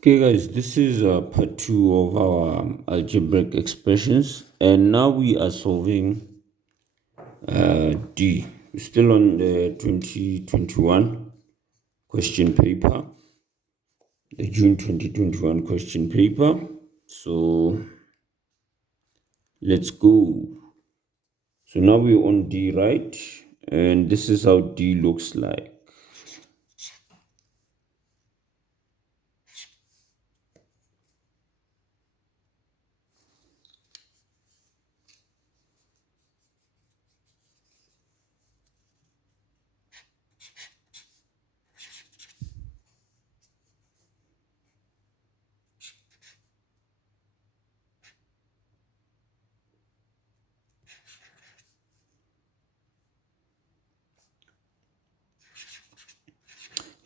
Okay, guys, this is part two of our algebraic expressions, and now we are solving D. We're still on the 2021 question paper, the June 2021 question paper. So let's go. So now we're on D, right? And this is how D looks like.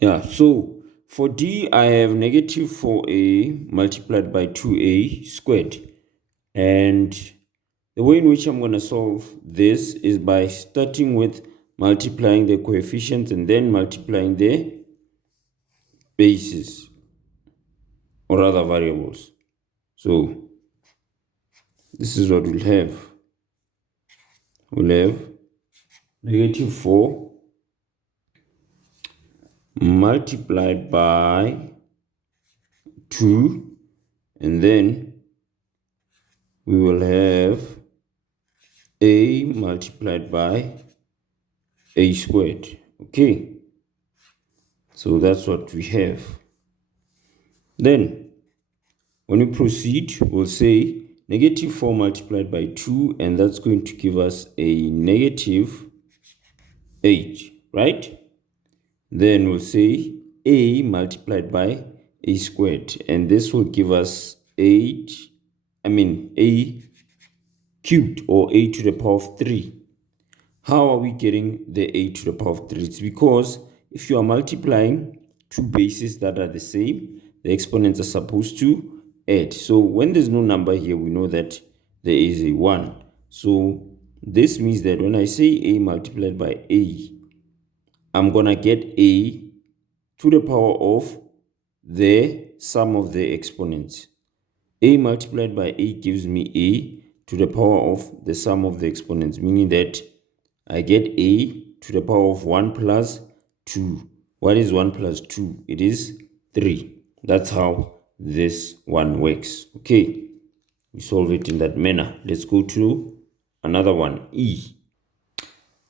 Yeah, so for D, I have negative 4a multiplied by 2a squared. And the way in which I'm going to solve this is by starting with multiplying the coefficients and then multiplying the bases or other variables. So this is what we'll have. We'll have negative 4 multiplied by 2, and then we will have a multiplied by a squared. Okay, so that's what we have. Then when we proceed, we'll say negative 4 multiplied by 2, and that's going to give us a negative 8, right? Then we'll say a multiplied by a squared, and this will give us a cubed, or a to the power of 3. How are we getting the a to the power of 3? It's because if you are multiplying two bases that are the same, the exponents are supposed to add. So when there's no number here, we know that there is a 1. So this means that when I say a multiplied by a, I'm going to get a to the power of the sum of the exponents. A multiplied by a gives me a to the power of the sum of the exponents, meaning that I get a to the power of 1 plus 2. What is 1 plus 2? It is 3. That's how this one works. Okay, we solve it in that manner. Let's go to another one, E.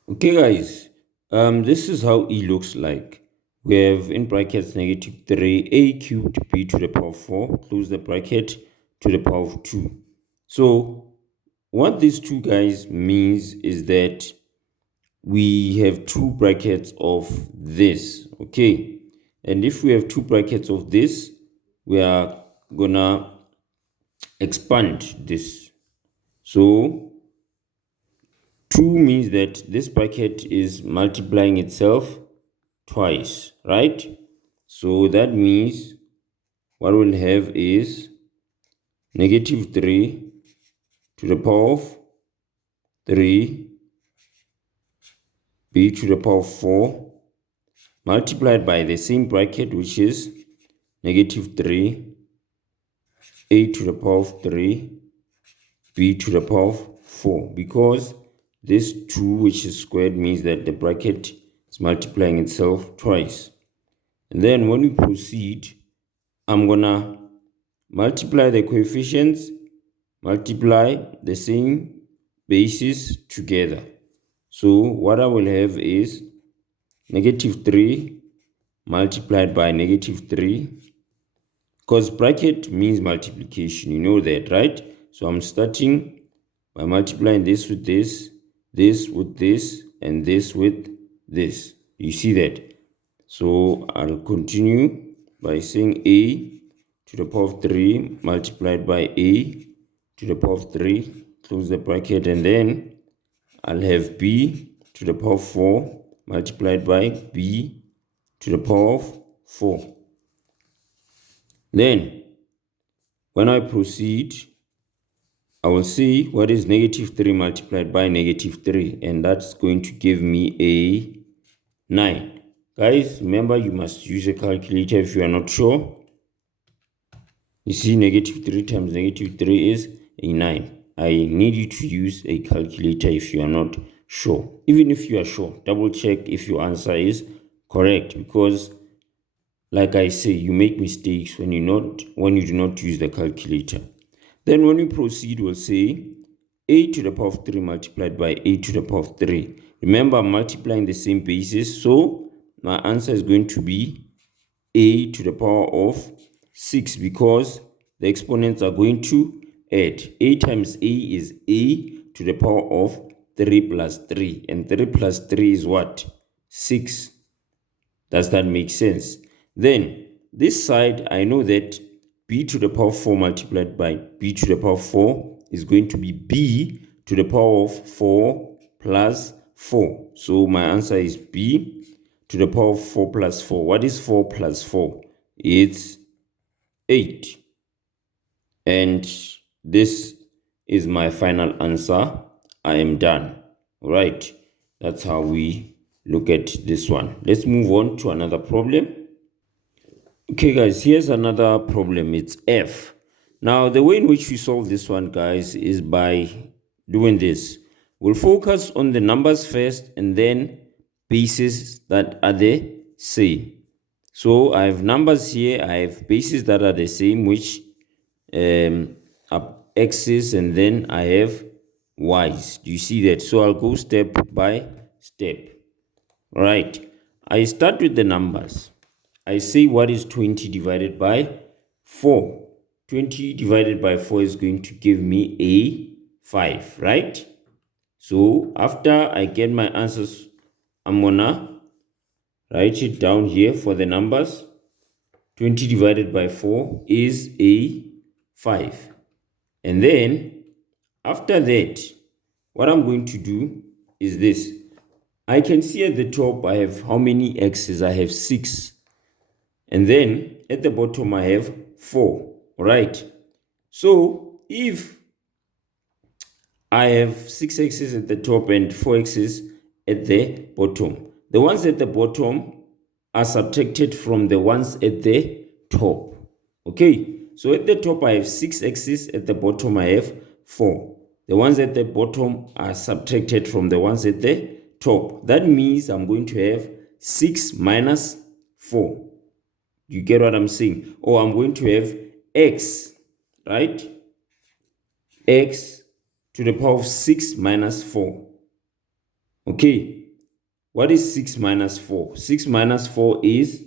Okay, guys, this is how E looks like. We have in brackets negative 3a cubed b to the power of 4, close the bracket, to the power of 2. So what these two guys means is that we have two brackets of this, okay? And if we have two brackets of this, we are gonna expand this. So 2 means that this bracket is multiplying itself twice, right? So that means what we'll have is negative 3 to the power of 3 b to the power of 4 multiplied by the same bracket, which is negative 3 a to the power of 3 b to the power of 4, because this 2, which is squared, means that the bracket is multiplying itself twice. And then when we proceed, I'm gonna multiply the coefficients, multiply the same bases together. So what I will have is negative 3 multiplied by negative 3, because bracket means multiplication, you know that, right? So I'm starting by multiplying this with this, this with this, and this with this. You see that? So I'll continue by saying a to the power of 3 multiplied by a to the power of 3, close the bracket, and then I'll have b to the power of 4 multiplied by b to the power of 4. Then when I proceed, I will see what is negative 3 multiplied by negative 3, and that's going to give me a 9. Guys, remember, you must use a calculator if you are not sure. You see, negative 3 times negative 3 is a 9. I need you to use a calculator if you are not sure. Even if you are sure, double check if your answer is correct, because like I say, you make mistakes when you do not use the calculator. Then when we proceed, we'll say a to the power of 3 multiplied by a to the power of 3. Remember, I'm multiplying the same basis, so my answer is going to be a to the power of 6, because the exponents are going to add. A times a is a to the power of 3 plus 3. And 3 plus 3 is what? 6. Does that make sense? Then this side, I know that b to the power of 4 multiplied by b to the power of 4 is going to be b to the power of 4 plus 4. So my answer is b to the power of 4 plus 4. What is 4 plus 4? It's 8. And this is my final answer. I am done. All right. That's how we look at this one. Let's move on to another problem. Okay, guys, here's another problem. It's F. Now, the way in which we solve this one, guys, is by doing this. We'll focus on the numbers first and then bases that are the same. So I have numbers here. I have bases that are the same, which are x's, and then I have y's. Do you see that? So I'll go step by step. All right. I start with the numbers. I say what is 20 divided by 4. 20 divided by 4 is going to give me a 5, right? So after I get my answers, I'm gonna write it down here for the numbers. 20 divided by 4 is a 5. And then after that, what I'm going to do is this. I can see at the top I have how many x's? I have 6. And then at the bottom I have 4. All right. So if I have 6 x's at the top and 4 x's at the bottom, the ones at the bottom are subtracted from the ones at the top. Okay. So at the top I have 6 x's, at the bottom I have 4. The ones at the bottom are subtracted from the ones at the top. That means I'm going to have 6 minus 4. You get what I'm saying? Or I'm going to have x, right? X to the power of 6 minus 4. Okay. What is 6 minus 4? 6 minus 4 is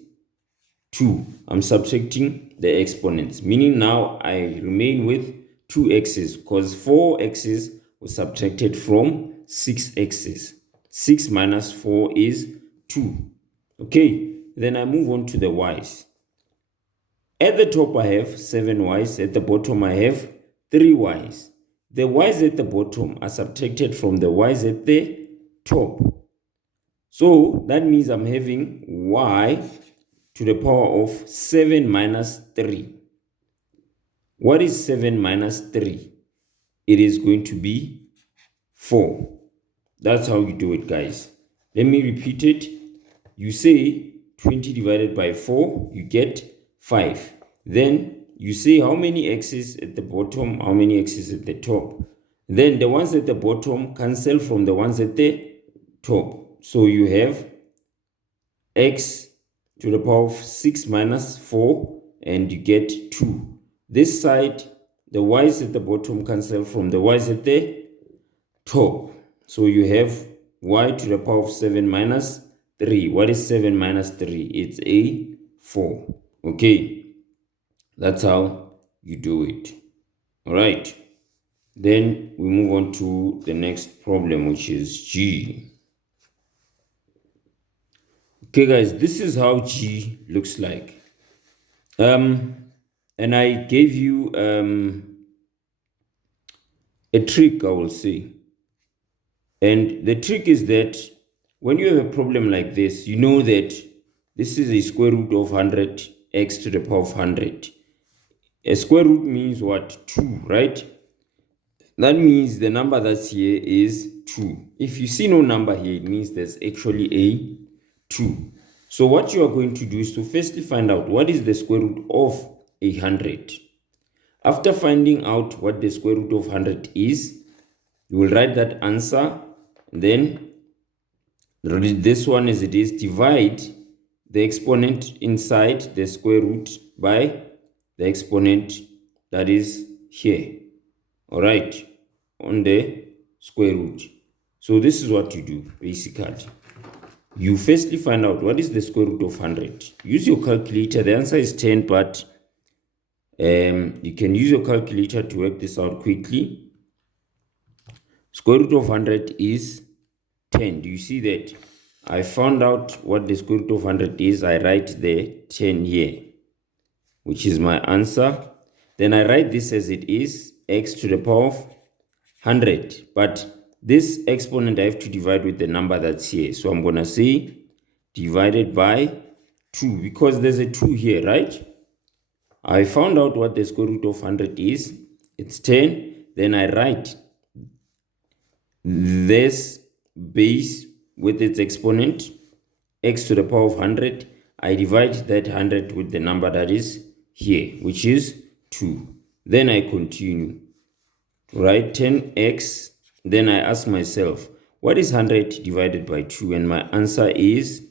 2. I'm subtracting the exponents, meaning now I remain with 2 x's, because 4 x's was subtracted from 6 x's. 6 minus 4 is 2. Okay, then I move on to the y's. At the top I have 7 y's, at the bottom I have 3 y's. The y's at the bottom are subtracted from the y's at the top. So that means I'm having y to the power of 7 minus 3. What is 7 minus 3? It is going to be 4. That's how you do it, guys. Let me repeat it. You say 20 divided by 4, you get 5. Then you say how many x's at the bottom, how many x's at the top. Then the ones at the bottom cancel from the ones at the top. So you have x to the power of 6 minus 4, and you get 2. This side, the y's at the bottom cancel from the y's at the top. So you have y to the power of 7 minus 3. What is 7 minus 3? It's a 4. Okay. That's how you do it. All right. Then we move on to the next problem, which is G. Okay, guys, this is how G looks like. And I gave you a trick, I will say. And the trick is that when you have a problem like this, you know that this is a square root of 100, x to the power of 100. A square root means what? 2, right? That means the number that's here is 2. If you see no number here, it means there's actually a 2. So what you are going to do is to firstly find out what is the square root of 100. After finding out what the square root of 100 is, you will write that answer, and then read this one as it is. Divide the exponent inside the square root by the exponent that is here. All right, on the square root. So this is what you do basically. You firstly find out what is the square root of 100. Use your calculator. The answer is 10, but you can use your calculator to work this out quickly. Square root of 100 is 10. Do you see that? I found out what the square root of 100 is. I write the 10 here, which is my answer. Then I write this as it is, x to the power of 100. But this exponent I have to divide with the number that's here. So I'm going to say divided by 2, because there's a 2 here, right? I found out what the square root of 100 is. It's 10. Then I write this base with its exponent, x to the power of 100. I divide that 100 with the number that is here, which is 2. Then I continue to write 10x. Then I ask myself, what is 100 divided by 2? And my answer is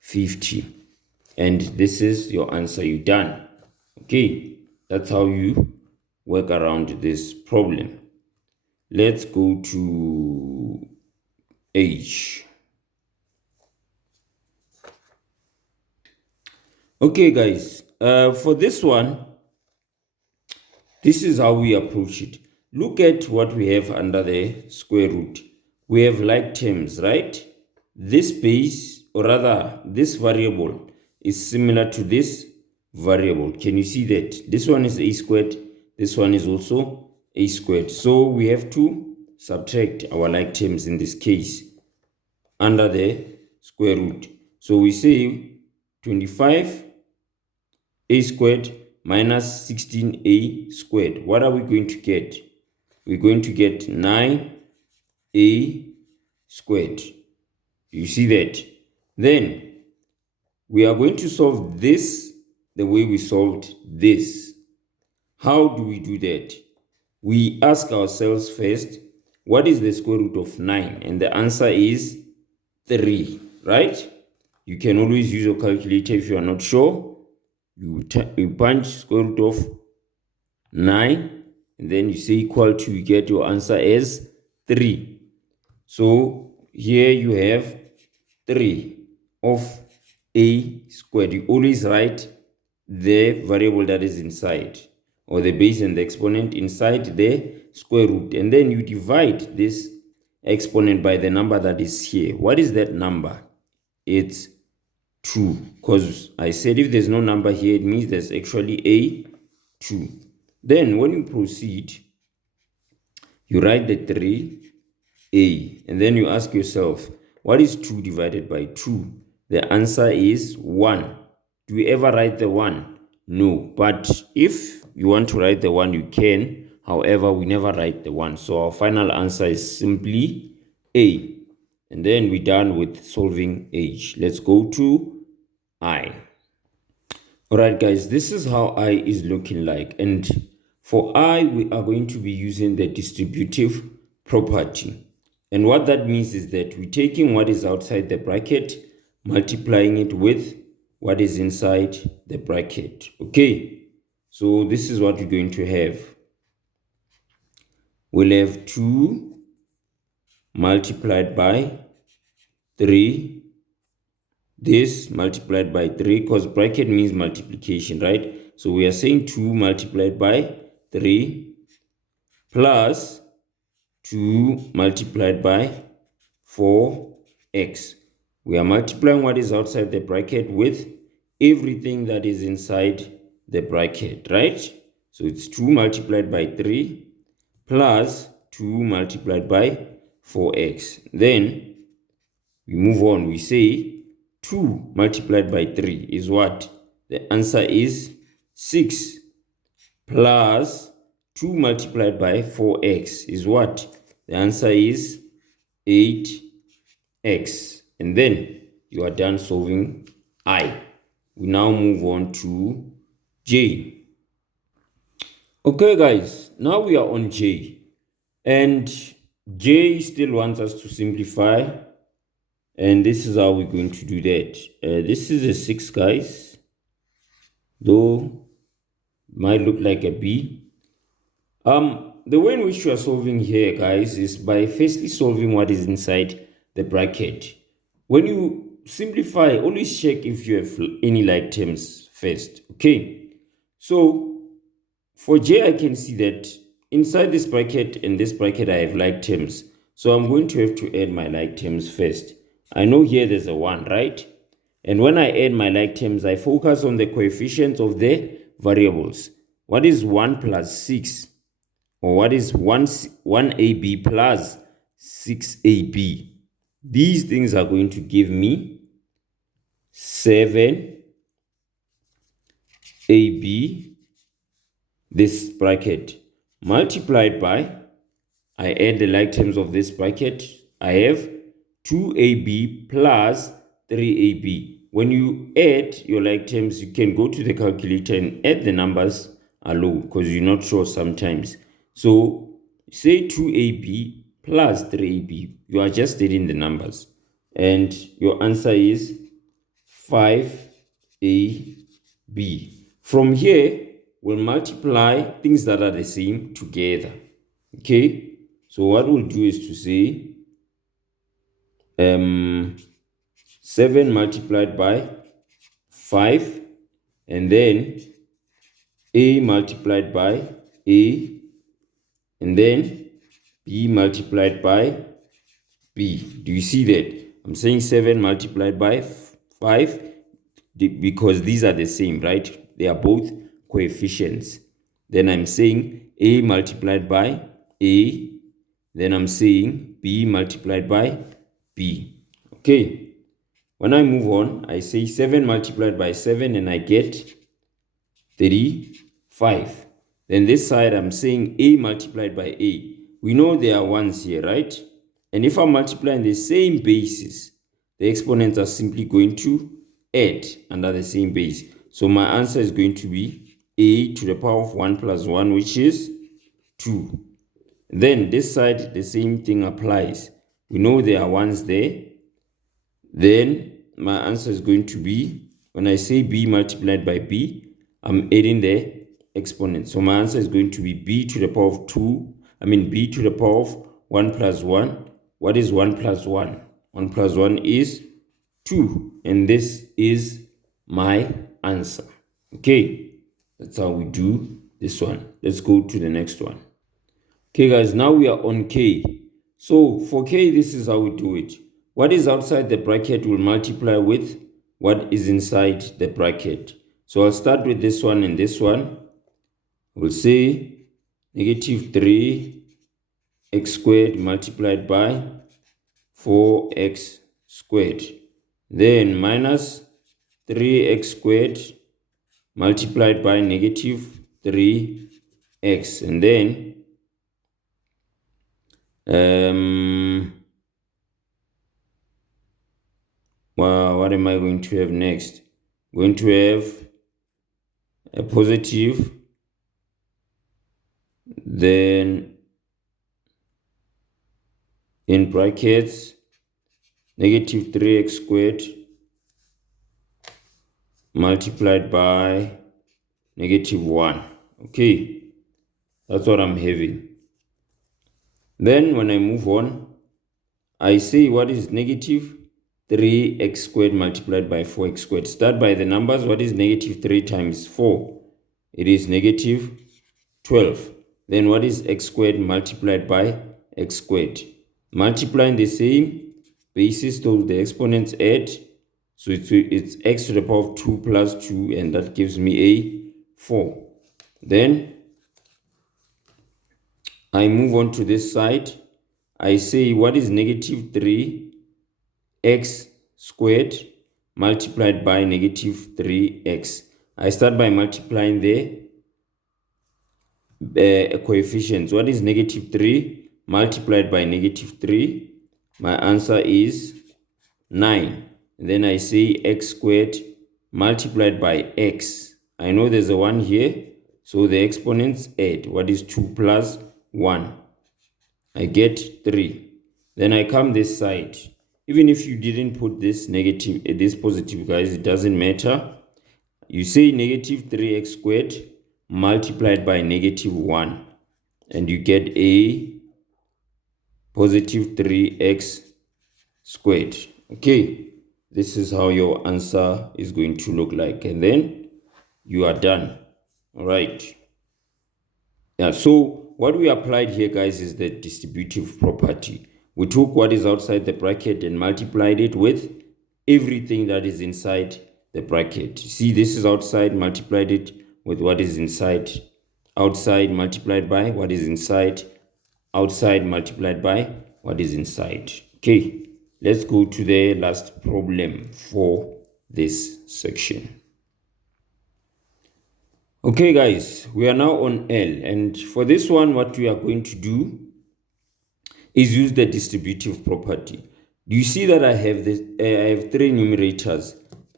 50. And this is your answer. You're done. Okay, that's how you work around this problem. Let's go to H. Okay, guys, for this one, this is how we approach it. Look at what we have under the square root. We have like terms, right? This base, or rather, this variable is similar to this variable. Can you see that? This one is a squared. This one is also a squared. So we have to subtract our like terms in this case under the square root. So we say 25 a squared minus 16a squared. What are we going to get? We're going to get 9a squared. You see that? Then we are going to solve this the way we solved this. How do we do that? We ask ourselves first, what is the square root of 9? And the answer is 3, right? You can always use your calculator if you are not sure. You punch square root of 9, and then you say equal to, you get your answer as 3. So here you have 3 of a squared. You always write the variable that is inside, or the base and the exponent inside the square root, and then you divide this exponent by the number that is here. What is that number? It's 2, because I said if there's no number here, it means there's actually a 2. Then when you proceed, you write the 3a, and then you ask yourself, what is 2 divided by 2? The answer is 1. Do we ever write the 1? No, but if you want to write the 1, you can. However, we never write the 1. So our final answer is simply A. And then we're done with solving H. Let's go to I. Alright guys, this is how I is looking like. And for I, we are going to be using the distributive property. And what that means is that we're taking what is outside the bracket, multiplying it with what is inside the bracket. Okay, so this is what we're going to have. We'll have 2 multiplied by 3. This multiplied by 3, because bracket means multiplication, right? So we are saying 2 multiplied by 3 plus 2 multiplied by 4x. We are multiplying what is outside the bracket with everything that is inside the bracket, right? So it's 2 multiplied by 3 plus 2 multiplied by 4x. Then we move on. We say 2 multiplied by 3 is what? The answer is 6 plus 2 multiplied by 4x is what? The answer is 8x. And then you are done solving I. We now move on to J. Okay, guys, now we are on J. And J still wants us to simplify. And this is how we're going to do that. This is a 6, guys. Though might look like a B. The way in which you are solving here, guys, is by firstly solving what is inside the bracket. When you simplify, always check if you have any like terms first. Okay. So for J, I can see that inside this bracket and this bracket, I have like terms. So I'm going to have to add my like terms first. I know here there's a 1, right? And when I add my like terms, I focus on the coefficients of the variables. What is 1 plus 6? Or what is 1ab plus 6ab? These things are going to give me 7ab, this bracket, multiplied by, I add the like terms of this bracket, I have 2ab plus 3ab. When you add your like terms, you can go to the calculator and add the numbers alone because you're not sure sometimes. So say 2ab plus 3ab. You are just adding the numbers. And your answer is 5ab. From here, we'll multiply things that are the same together. Okay? So what we'll do is to say 7 multiplied by 5, and then a multiplied by a, and then b multiplied by b. Do you see that? I'm saying 7 multiplied by 5 because these are the same, right? They are both coefficients. Then I'm saying a multiplied by a, then I'm saying b multiplied by b. Okay. When I move on, I say 7 multiplied by 7 and I get 35. Then this side, I'm saying a multiplied by a. We know there are ones here, right? And if I'm multiplying the same basis, the exponents are simply going to add under the same base. So my answer is going to be a to the power of 1 plus 1, which is 2. Then this side, the same thing applies. We know there are ones there. Then my answer is going to be, when I say b multiplied by b, I'm adding the exponent. So my answer is going to be b to the power of 2, b to the power of 1 plus 1. What is 1 plus 1? 1 plus 1 is 2. And this is my answer. Okay, that's how we do this one. Let's go to the next one. Okay, guys, now we are on K. So for K, this is how we do it. What is outside the bracket will multiply with what is inside the bracket. So I'll start with this one and this one. We'll say negative 3x squared multiplied by 4x squared. Then minus 3x squared multiplied by negative 3x. And then what am I going to have next? Going to have a positive, then in brackets negative 3x squared multiplied by negative 1. Okay, that's what I'm having. Then when I move on, I say what is negative 3x squared multiplied by 4x squared. Start by the numbers. What is negative 3 times 4? It is negative 12. Then what is x squared multiplied by x squared? Multiplying the same basis till the exponents add. So it's x to the power of 2 plus 2, and that gives me a 4. Then I move on to this side. I say what is negative 3x squared multiplied by negative 3x. I start by multiplying the coefficients. What is negative 3 multiplied by negative 3? My answer is 9. And then I say x squared multiplied by x. I know there's a 1 here, So the exponents add. What is 2 plus 1? I get 3. Then I come this side. Even if you didn't put this negative, this positive, guys, it doesn't matter. You say negative 3x squared multiplied by negative 1. And you get a positive 3x squared. Okay, this is how your answer is going to look like. And then you are done. All right. Yeah, so what we applied here, guys, is the distributive property. We took what is outside the bracket and multiplied it with everything that is inside the bracket. See, this is outside, multiplied it with what is inside. Outside multiplied by what is inside. Outside multiplied by what is inside. Okay, let's go to the last problem for this section. Okay, guys, we are now on L, and for this one, what we are going to do is use the distributive property. Do you see that I have this? I have 3 numerators,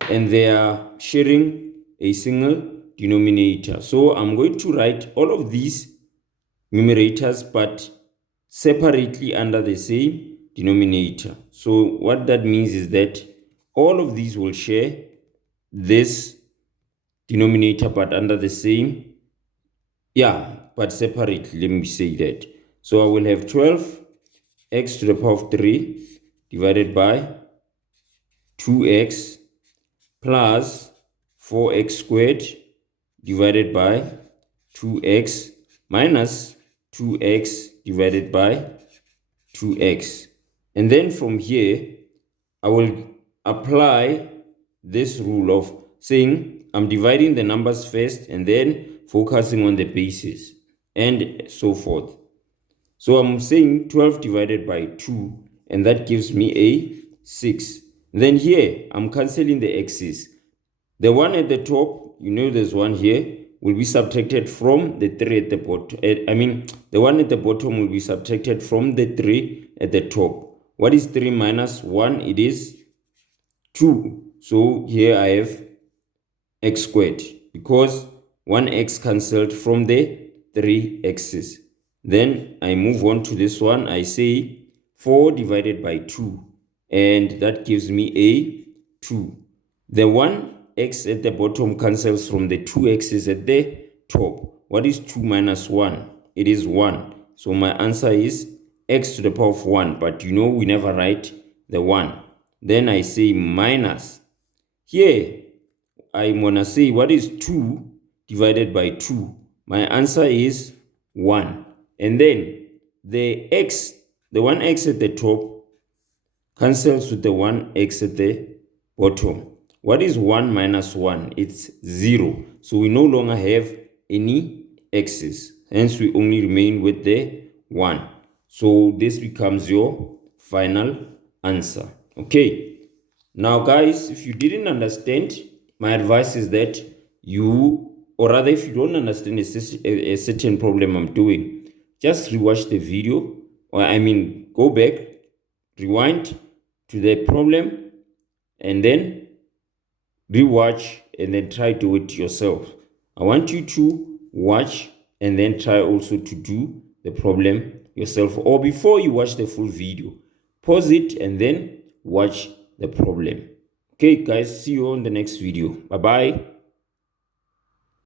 and they are sharing a single denominator. So I'm going to write all of these numerators, but separately under the same denominator. So what that means is that all of these will share this denominator, but under the same, but separately. Let me say that. So I will have 12x to the power of 3 divided by 2x plus 4x squared divided by 2x minus 2x divided by 2x. And then from here, I will apply this rule of saying I'm dividing the numbers first and then focusing on the bases and so forth. So I'm saying 12 divided by 2, and that gives me a 6. Then here, I'm cancelling the x's. The one at the top, there's one here, will be subtracted from the 3 at the bottom. The one at the bottom will be subtracted from the 3 at the top. What is 3 minus 1? It is 2. So here I have x squared, because 1x cancelled from the 3x's. Then I move on to this one. I say 4 divided by 2, and that gives me a 2. The 1x at the bottom cancels from the 2x's at the top. What is 2 minus 1? It is 1. So my answer is x to the power of 1, but we never write the 1. Then I say minus. Here, I'm going to say what is 2 divided by 2? My answer is 1. And then the 1x at the top cancels with the 1x at the bottom. What is 1 minus 1? It's 0. So we no longer have any x's. Hence, we only remain with the 1. So this becomes your final answer. Okay. Now, guys, if you didn't understand, my advice is that if you don't understand a certain problem I'm doing, just rewatch the video, go back, rewind to the problem, and then rewatch, and then try to do it yourself. I want you to watch and then try also to do the problem yourself, or before you watch the full video, pause it and then watch the problem. Okay, guys, see you on the next video. Bye-bye.